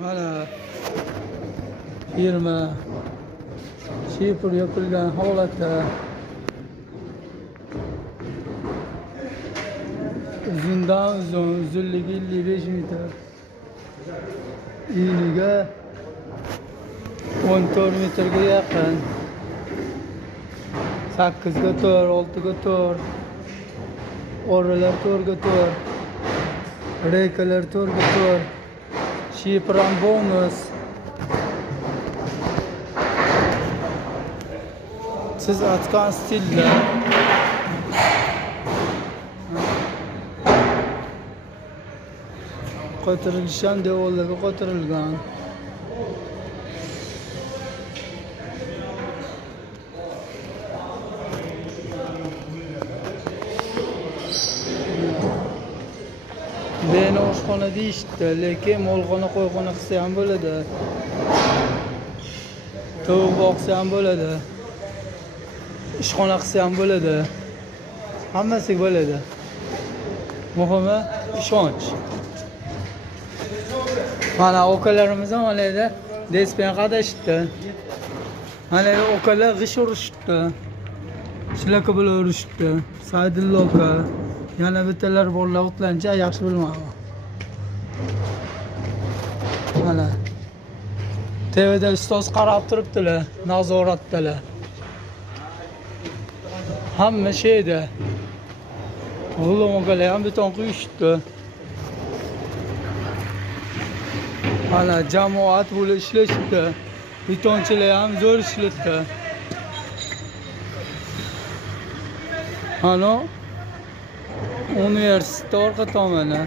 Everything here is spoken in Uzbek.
Mana firma shifr yopilgan holatda uzundan uzun, uzunligi 55 metr, eniga 14 metrga yaqin, 8 ga 4, 6 ga 4, o'ralar 4 ga 4, reykalar 4 ga 4, shifr ham bonus. Siz aytgan stilda qo'tirilgan devorlarga qo'tirilgan. Beni oshxona deyishdi, lekin molxona qo'yxona qilsa ham bo'ladi. Tovuq boqsa ham bo'ladi. Ishxona qilsa ham bo'ladi. Hammasi bo'ladi. Muhimi ishonch. Mana okalarimiz ham mana edi, despen qadashdi. Mana okalar g'ish urishdi. Shularga bilan urishdi. Saydillo aka, yana bittalar borlar o'tlancha yaxshi bilmayman. Mana TVda ustoz qarab turibdilar, nazoratdalar. Hamma şeyde. Oğlum ham beton quyishdi. Mana jamoat bo'lib ishlashibdi. Betonchilar ham zo'r ishlayapti. Ana universitet orqa tomoni.